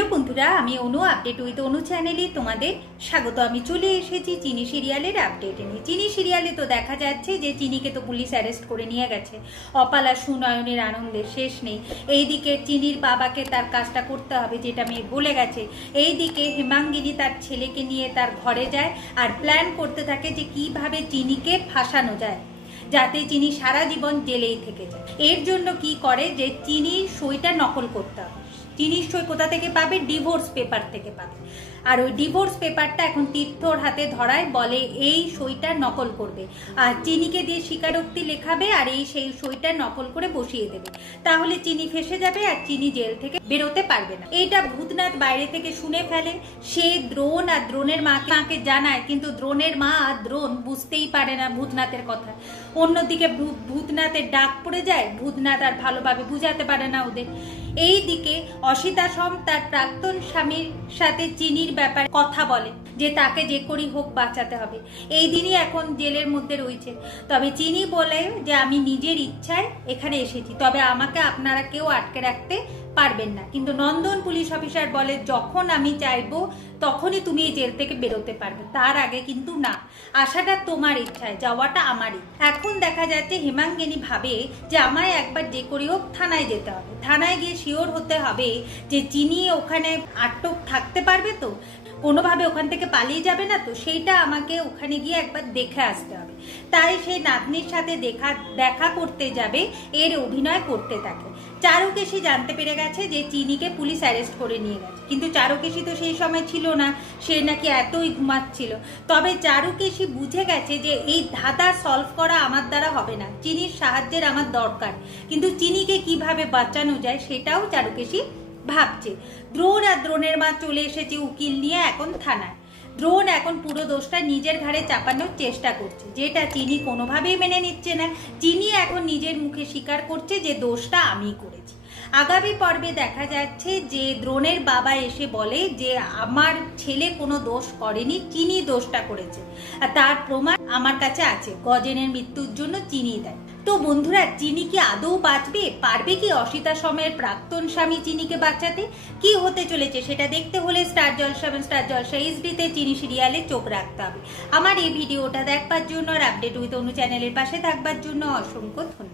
Hello বন্ধুরা, আমি অনু update with অনু চ্যানেলে তোমাদের স্বাগত। আমি চলে এসেছি চিনি সিরিয়ালের আপডেট নিয়ে। চিনি সিরিয়ালে তো দেখা যাচ্ছে যে চিনিকে তো পুলিশ অ্যারেস্ট করে নিয়ে গেছে। অপালা সুনয়নের আনন্দের শেষ নেই। এইদিকে চিনির বাবাকে তার কাজটা করতে হবে যেটা মেয়ে বলে গেছে। এইদিকে হেমাঙ্গিনী তার ছেলেকে নিয়ে তার ঘরে যায় আর প্ল্যান করতে থাকে যে কিভাবে চিনিকে ফাঁসানো যায় যাতে চিনি সারা জীবন জেলেই থেকে যায়। এর জন্য কি করে যে চিনির সইটা নকল করতে হবে। চিনির সই কোথা থেকে পাবে? ডিভোর্স পেপার থেকে পাবে। আর ওই ডিভোর্স পেপারটা এখন তীর্থর হাতে ধরায়, বলে এই সইটা নকল করবে আর চিনিকে দিয়ে স্বীকারোক্তি লেখাবে আর সেই সইটা নকল করে বসিয়ে দেবে। তাহলে চিনি ফেসে যাবে আর চিনি জেল থেকে বেরোতে পারবে না। এইটা ভূতনাথ বাইরে থেকে শুনে ফেলে। সে দ্রোণ আর দ্রোণের মাকে জানায়, কিন্তু দ্রোণের মা আর দ্রোণ বুঝতেই পারে না ভূতনাথের কথা। অন্যদিকে ভূতনাথের ডাক পড়ে যায়। ভূতনাথ আর ভালোভাবে বুঝাতে পারে না ওদের। এই দিকে অসিতা সোম তার প্রাক্তন স্বামীর সাথে চিনির ব্যাপারে কথা বলে যে তাকে যে করি হোক বাঁচাতে হবে। এই দিনই এখন জেলের মধ্যে রয়েছে। তবে চিনি বলে যে আমি নিজের ইচ্ছায় এখানে এসেছি, তবে আমাকে আপনারা কেউ আটকে রাখতে পারবেন না। কিন্তু নন্দন পুলিশ অফিসার বলে যখন আমি চাইবো তখনই তুমি এই জেল থেকে বেরোতে পারবে, তার আগে কিন্তু না। আসাটা তোমার ইচ্ছায়, যাওয়াটা আমারই। এখন দেখা যাচ্ছে হেমাঙ্গিনী ভাবে যে আমায় একবার যে করি হোক থানায় যেতে হবে। থানায় গিয়ে শিওর হতে হবে যে চিনি ওখানে আটক থাকতে পারবে তো, কোনোভাবে ওখান থেকে পালিয়ে যাবে না তো, সেইটা আমাকে ওখানে গিয়ে একবার দেখে আসতে হবে। তাই সে নাতনির সাথে দেখা করতে যাবে, এর অভিনয় করতে থাকে। চারুকেশী জানতে পেরে গেছে যে চিনিকে পুলিশ অ্যারেস্ট করে নিয়ে গেছে, কিন্তু চারুকেশী তো সেই সময় ছিল না, সে নাকি এতই ঘুমাচ্ছিল। তবে চারুকেশী বুঝে গেছে যে এই ধাঁধা সলভ করা আমার দ্বারা হবে না, চিনির সাহায্যের আমার দরকার। কিন্তু চিনিকে কিভাবে বাঁচানো যায় সেটাও চারুকেশী ভাবছে। দ্রোণ আর দ্রোণের মা চলে এসেছে উকিল নিয়ে এখন থানায়। দ্রোণ এখন পুরো দোষটা নিজের ঘাড়ে চাপানোর চেষ্টা করছে, যেটা চিনি কোনোভাবেই মেনে নিচ্ছে না। চিনি এখন নিজের মুখে স্বীকার করছে যে দোষটা আমি করেছি। আগামী পর্বে দেখা যাচ্ছে যে দ্রোণের বাবা এসে বলে যে আমার ছেলে কোনো দোষ করেনি, চিনি দোষটা করেছে আর তার প্রমাণ আমার কাছে আছে। গজেনের মৃত্যুর জন্য চিনি দেয়। তো বন্ধুরা, চিনি কি আদৌ বাঁচবে? পারবে কি অসিতা সোমের প্রাক্তন স্বামী চিনিকে বাঁচাতে? কি হতে চলেছে সেটা দেখতে হলে স্টার জলসা এবং স্টার জলসা এইচডিতে চিনি সিরিয়ালে চোখ রাখতে হবে। আমার এই ভিডিওটা দেখবার জন্য আর আপডেট উইথ অনু চ্যানেলের পাশে থাকবার জন্য অসংখ্য ধন্যবাদ।